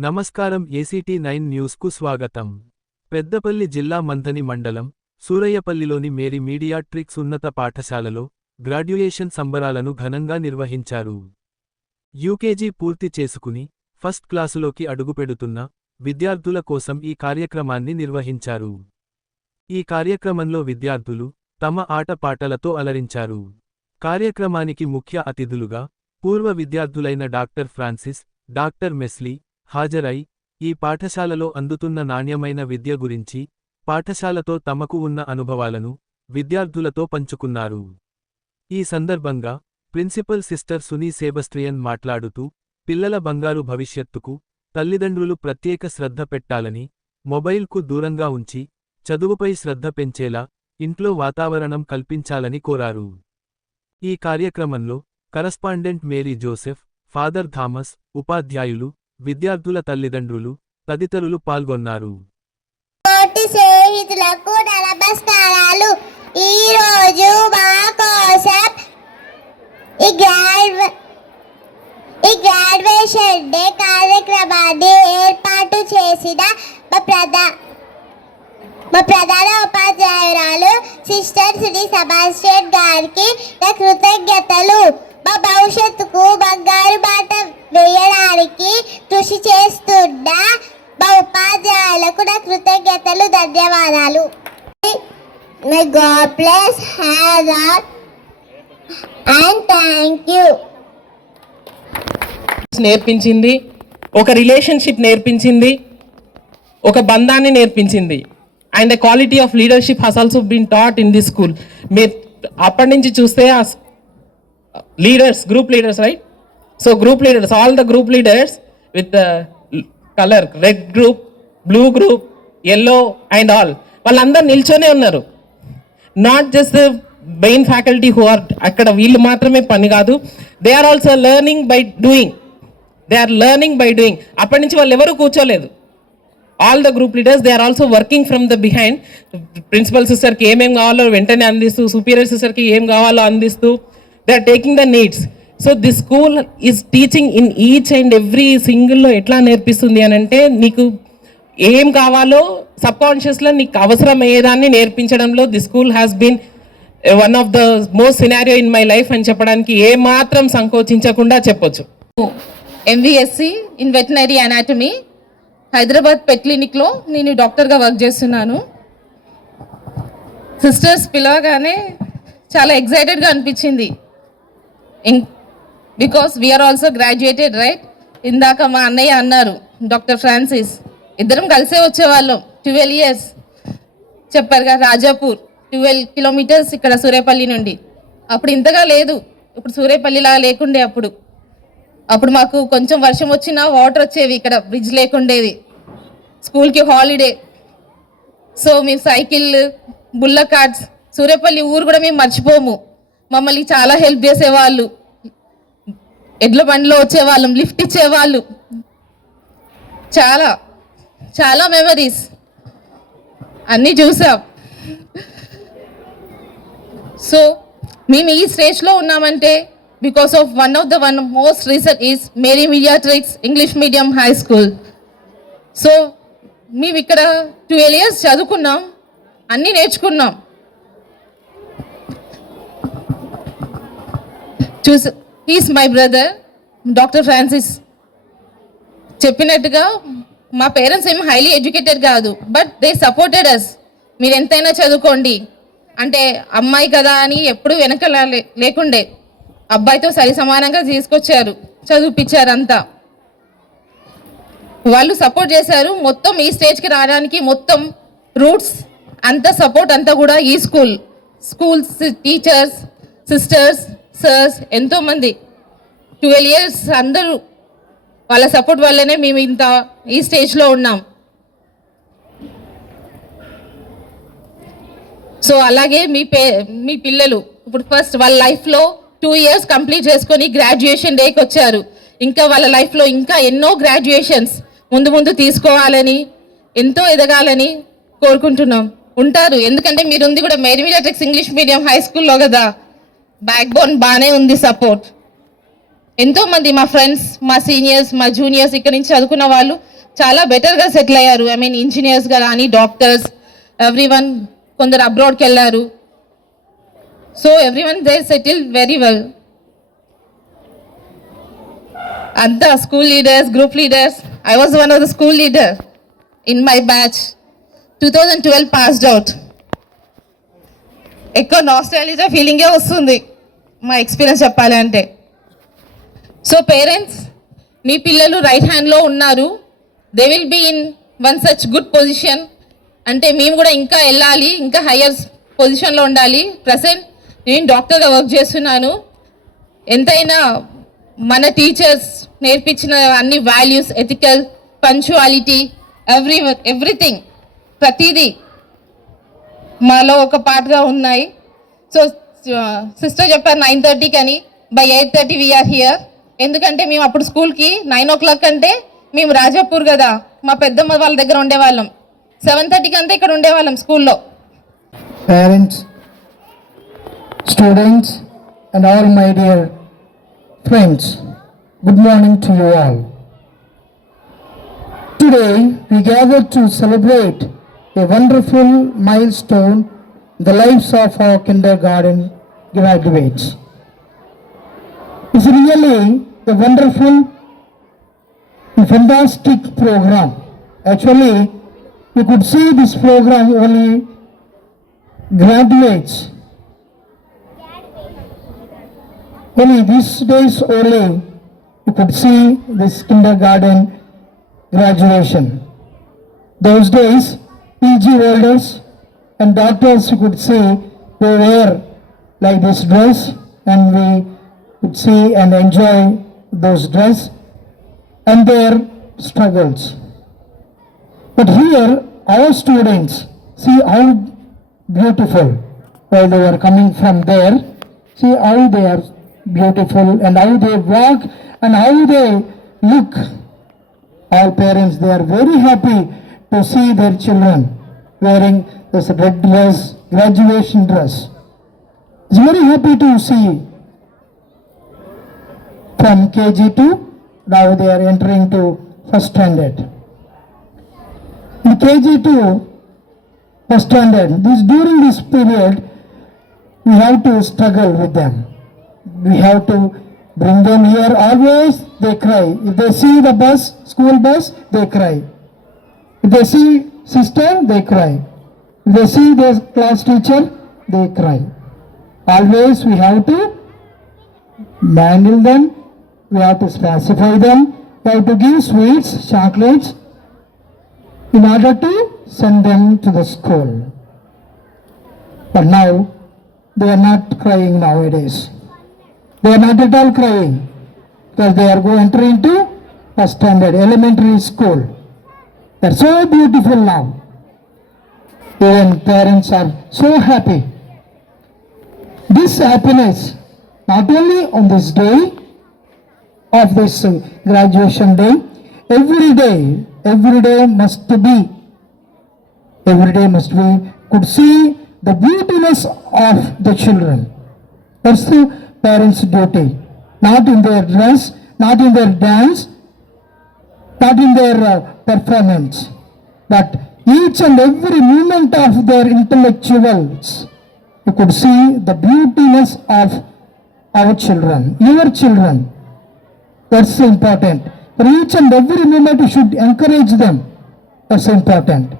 నమస్కారం ACT nine న్యూస్కు స్వాగతం. పెద్దపల్లి జిల్లా మంథని మండలం సూరయ్యపల్లిలోని మేరీ మీడియాట్రిక్స్ ఉన్నత పాఠశాలలో గ్రాడ్యుయేషన్ సంబరాలను ఘనంగా నిర్వహించారు. యూకేజీ పూర్తి చేసుకుని ఫస్ట్ క్లాసులోకి అడుగుపెడుతున్న విద్యార్థుల కోసం ఈ కార్యక్రమాన్ని నిర్వహించారు. ఈ కార్యక్రమంలో విద్యార్థులు తమ ఆటపాటలతో అలరించారు. కార్యక్రమానికి ముఖ్య అతిథులుగా పూర్వ విద్యార్థులైన డాక్టర్ ఫ్రాన్సిస్ డాక్టర్ మెస్లీ హాజరై ఈ పాఠశాలలో అందుతున్న నాణ్యమైన విద్య గురించి పాఠశాలతో తమకు ఉన్న అనుభవాలను విద్యార్థులతో పంచుకున్నారు. ఈ సందర్భంగా ప్రిన్సిపల్ సిస్టర్ సునీ సేబస్ట్రియన్ మాట్లాడుతూ పిల్లల బంగారు భవిష్యత్తుకు తల్లిదండ్రులు ప్రత్యేక శ్రద్ధ పెట్టాలని మొబైల్కు దూరంగా ఉంచి చదువుపై శ్రద్ధ పెంచేలా ఇంట్లో వాతావరణం కల్పించాలని కోరారు. ఈ కార్యక్రమంలో correspondent Mary Joseph Father Thomas ఉపాధ్యాయులు విద్యార్థుల తల్లిదండ్రులు తదితరులు పాల్గొన్నారు. తోటి స్నేహితులకు నమస్కారాలు ఈ రోజు మా కోసం ఈ గ్రాడ్యు ఈ గ్రాడ్యుయేషన్ డే కార్యక్రమాన్ని ఏర్పాటు చేసిన మా ప్రధా మా ప్రధాన ఉపాధ్యాయురాలు సిస్టర్ శ్రీ సబాస్టియన్ గారికి నా కృతజ్ఞతలు. మా భవిష్యత్తుకు బంగారు బాట వేయడానికి కృషి చేస్తున్న మా ఉపాధ్యాయులకు నా కృతజ్ఞతలు ధన్యవాదాలు. My god bless have and thank you నేర్పించింది ఒక రిలేషన్షిప్ నేర్పించింది ఒక బంధాన్ని నేర్పించింది. And the quality of leadership has also been taught in this school మీరు అప్పటి నుంచి చూస్తే ఆ leaders group leaders right so group leaders all the group leaders with the colour red group blue group yellow and all వాళ్ళందరూ నిల్చొనే ఉన్నారు. Not just the main faculty who are అక్కడ వీళ్ళు మాత్రమే పని కాదు. They are also learning by doing they are learning by doing అప్పటి నుంచి వాళ్ళు ఎవరు కూర్చోలేదు. All the group leaders they are also working from the behind principal సిస్టర్కి ఏమేమి కావాలో వెంటనే అందిస్తూ సూపీరియర్ సిస్టర్కి ఏం కావాలో అందిస్తూ they are taking the needs so the school is teaching in each and every సింగిల్లో ఎట్లా నేర్పిస్తుంది అని అంటే నీకు ఏం కావాలో సబ్ కాన్షియస్లో నీకు అవసరమయ్యేదాన్ని నేర్పించడంలో the school has been one of the most scenario in my life అని చెప్పడానికి ఏ మాత్రం సంకోచించకుండా చెప్పొచ్చు. MVSc in veterinary anatomy Hyderabad pet క్లినిక్లో నేను డాక్టర్గా వర్క్ చేస్తున్నాను. సిస్టర్స్ పిలవగానే చాలా ఎగ్జైటెడ్గా అనిపించింది. Because we are also graduated right ఇందాక మా అన్నయ్య అన్నారు డాక్టర్ ఫ్రాన్సిస్ ఇద్దరం కలిసే వచ్చేవాళ్ళం ట్వెల్వ్ ఇయర్స్ చెప్పారుగా రాజాపూర్ ట్వెల్వ్ కిలోమీటర్స్ ఇక్కడ సూరేపల్లి నుండి. అప్పుడు ఇంతగా లేదు ఇప్పుడు సూరేపల్లిలా లేకుండే అప్పుడు. అప్పుడు మాకు కొంచెం వర్షం వచ్చినా వాటర్ వచ్చేవి ఇక్కడ బ్రిడ్జ్ లేకుండేది. స్కూల్కి హాలిడే సో మేము సైకిల్ బుల్ల కార్డ్స్ సూర్యపల్లి ఊరు కూడా మేము మర్చిపోము. మమ్మల్ని చాలా హెల్ప్ చేసేవాళ్ళు. ఎడ్ల బండిలో వచ్చేవాళ్ళం లిఫ్ట్ ఇచ్చేవాళ్ళు. చాలా చాలా మెమరీస్ అన్నీ చూసాం. సో మేము ఈ స్టేజ్లో ఉన్నామంటే because of one of the one most recent is Mary Mediatrix English medium high school so మేము ఇక్కడ ట్వెల్వ్ ఇయర్స్ చదువుకున్నాం అన్నీ నేర్చుకున్నాం. చూసా is my brother doctor Francis చెప్పినట్టుగా మా పేరెంట్స్ ఏం హైలీ ఎడ్యుకేటెడ్ కాదు బట్ దే సపోర్టెడ్ అస్ మీరు ఎంతైనా చదువుకోండి. అంటే అమ్మాయి కదా అని ఎప్పుడు వెనక లేకుండే. అబ్బాయితో సరి సమానంగా తీసుకొచ్చారు చదివిపించారు అంతా వాళ్ళు సపోర్ట్ చేశారు మొత్తం ఈ స్టేజ్కి రావడానికి మొత్తం రూట్స్ అంత సపోర్ట్ అంతా కూడా ఈ school schools teachers sisters sirs ఎంతోమంది. ట్వెల్వ్ ఇయర్స్ అందరూ వాళ్ళ సపోర్ట్ వల్లనే మేము ఇంత ఈ స్టేజ్లో ఉన్నాం. సో అలాగే మీ పే మీ పిల్లలు ఇప్పుడు ఫస్ట్ వాళ్ళ లైఫ్లో టూ ఇయర్స్ కంప్లీట్ చేసుకొని గ్రాడ్యుయేషన్ డేకి వచ్చారు. ఇంకా వాళ్ళ లైఫ్లో ఇంకా ఎన్నో గ్రాడ్యుయేషన్స్ ముందు ముందు తీసుకోవాలని ఎంతో ఎదగాలని కోరుకుంటున్నాం. ఉంటారు. ఎందుకంటే మీరు ఉంది కూడా Mary Mediatrix English medium high స్కూల్లో కదా. బ్యాక్ బోన్ బాగానే ఉంది సపోర్ట్ ఎంతో మంది మా ఫ్రెండ్స్ మా సీనియర్స్ మా జూనియర్స్ ఇక్కడ నుంచి చదువుకున్న వాళ్ళు చాలా బెటర్గా సెటిల్ అయ్యారు. ఐ మీన్ ఇంజనీర్స్గా కానీ డాక్టర్స్ ఎవ్రీ వన్ కొందరు అబ్రాడ్కి వెళ్ళారు. So every one they settle very well అంతా school leaders group leaders I was one of the school leader in my batch two thousand twelve passed out ఎక్కువ నాస్ట్రాలిజా ఫీలింగే వస్తుంది. మా experience చెప్పాలంటే సో పేరెంట్స్ మీ పిల్లలు రైట్ హ్యాండ్లో ఉన్నారు. They will be in one such good position అంటే మేము కూడా ఇంకా వెళ్ళాలి ఇంకా హయ్యర్ పొజిషన్లో ఉండాలి. ప్రజెంట్ నేను డాక్టర్గా వర్క్ చేస్తున్నాను. ఎంతైనా మన టీచర్స్ నేర్పించిన అన్ని values ethical punctuality every everything ప్రతిదీ మాలో ఒక పార్ట్గా ఉన్నాయి. సో సిస్టర్ uh, చెప్పారు నైన్ థర్టీకి అని. By eight thirty we are here ఎందుకంటే మేము అప్పుడు స్కూల్కి నైన్ ఓ క్లాక్ అంటే మేము రాజాపూర్ కదా. మా పెద్దమ్మ వాళ్ళ దగ్గర ఉండేవాళ్ళం. సెవెన్ థర్టీకి అంతా ఇక్కడ ఉండేవాళ్ళం స్కూల్లో parents students and all my dear friends good morning to you all today we gather to celebrate a wonderful milestone in the lives of our kindergarten graduates. It's really a wonderful and fantastic program. Actually, we could see this program only graduates. Only these days only you could see this kindergarten graduation. Those days, PG holders and doctors you could see they wear like this dress and we could see and enjoy those dress and their struggles. But here, our students see how beautiful while they were coming from there. See how they are beautiful and how they walk and how they look. All parents, they are very happy to see their children wearing this red dress, graduation dress. It's very happy to see from KG to now they are entering to first standard. In KG to first standard, this during this period, we have to struggle with them. We have to bring them here always, they cry. If they see the bus, school bus, they cry. If they see sister, they cry. If they see their class teacher, they cry. Always we have to mangle them, we have to specify them, we have to give sweets, chocolates, in order to send them to the school. But now, they are not crying nowadays. They are not at all crying because they are going to enter into a standard elementary school. They are so beautiful now. Even parents are so happy. This happiness, not only on this day of this graduation day, every day, every day must be every day must be could see the beautiness of the children. That's the parents' duty. Not in their dress, not in their dance, not in their uh, performance, but each and every movement of their intellectuals. You could see the beautiness of our children, your children. That's important. For each and every moment, you should encourage them. That's important.